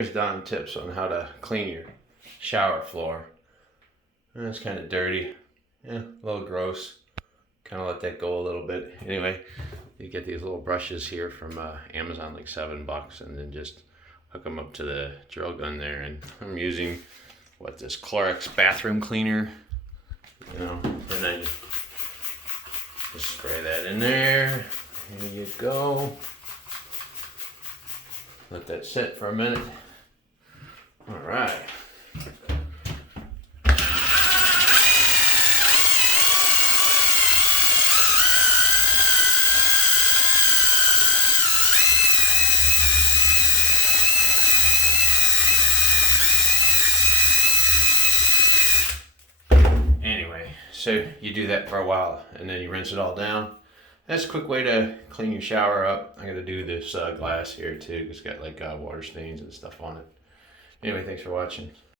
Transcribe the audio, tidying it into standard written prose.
Here's Don tips on how to clean your shower floor. It's kind of dirty, yeah, a little gross. Kind of let that go a little bit. Anyway, you get these little brushes here from Amazon, like $7, and then just hook them up to the drill gun there. And I'm using this Clorox bathroom cleaner, and then just spray that in there. There you go. Let that sit for a minute. All right. Anyway, so you do that for a while and then you rinse it all down. That's a quick way to clean your shower up. I gotta do this glass here too. It's got like water stains and stuff on it. Anyway, thanks for watching.